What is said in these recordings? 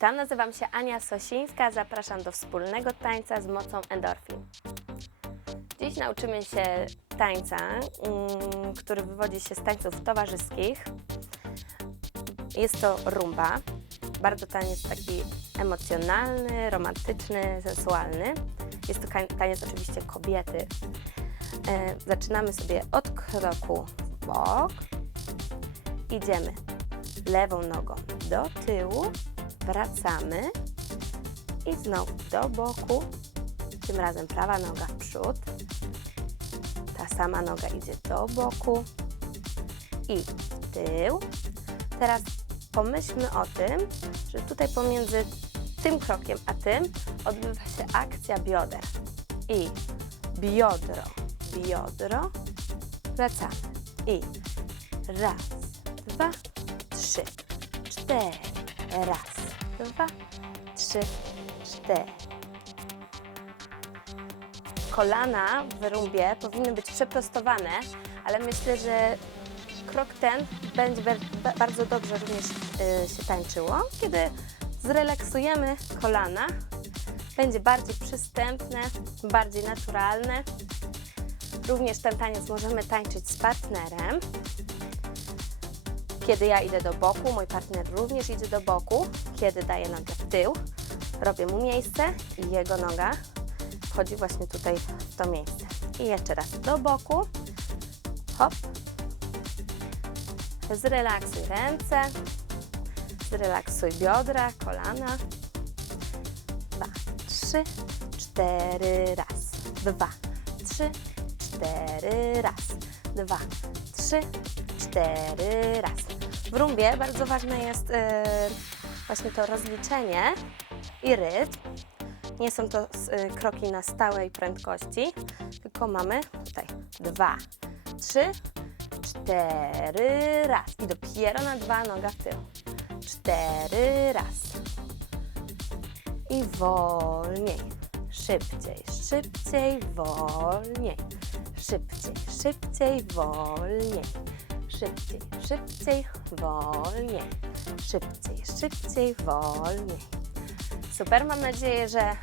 Witam, nazywam się Ania Sosińska, zapraszam do wspólnego tańca z mocą endorfin. Dziś nauczymy się tańca, mm, który wywodzi się z tańców towarzyskich. Jest to rumba, bardzo taniec taki emocjonalny, romantyczny, sensualny. Jest to taniec oczywiście kobiety. E, zaczynamy sobie od kroku w bok. Idziemy lewą nogą do tyłu, wracamy i znowu do boku. Tym razem prawa noga w przód. Ta sama noga idzie do boku i w tył. Teraz pomyślmy o tym, że tutaj pomiędzy tym krokiem a tym odbywa się akcja bioder. I biodro, biodro, wracamy. I raz, dwa, trzy, cztery. Raz, dwa, trzy, cztery. Kolana w rumbie powinny być przeprostowane, ale myślę, że krok ten będzie bardzo dobrze również y, się tańczyło. Kiedy zrelaksujemy kolana, będzie bardziej przystępne, bardziej naturalne. Również ten taniec możemy tańczyć z partnerem. Kiedy ja idę do boku, mój partner również idzie do boku. Kiedy daję nogę w tył, robię mu miejsce i jego noga wchodzi właśnie tutaj w to miejsce. I jeszcze raz do boku. Hop. Zrelaksuj ręce. Zrelaksuj biodra, kolana. Dwa, trzy, cztery, raz. Dwa, trzy, cztery, raz. Dwa, trzy, cztery, raz. W rumbie bardzo ważne jest e, właśnie to rozliczenie i rytm. Nie są to e, kroki na stałej prędkości, tylko mamy tutaj dwa, trzy, cztery, raz. I dopiero na dwa noga w tył. Cztery, raz. I wolniej. Szybciej, szybciej, wolniej. Szybciej, szybciej, wolniej. Szybciej, szybciej, wolniej. Szybciej, szybciej, wolniej. Super, mam nadzieję, że e,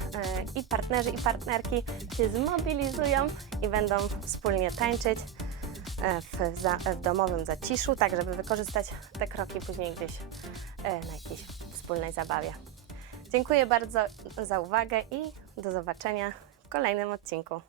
i partnerzy, i partnerki się zmobilizują i będą wspólnie tańczyć e, w, za, w domowym zaciszu, tak żeby wykorzystać te kroki później gdzieś e, na jakiejś wspólnej zabawie. Dziękuję bardzo za uwagę i do zobaczenia w kolejnym odcinku.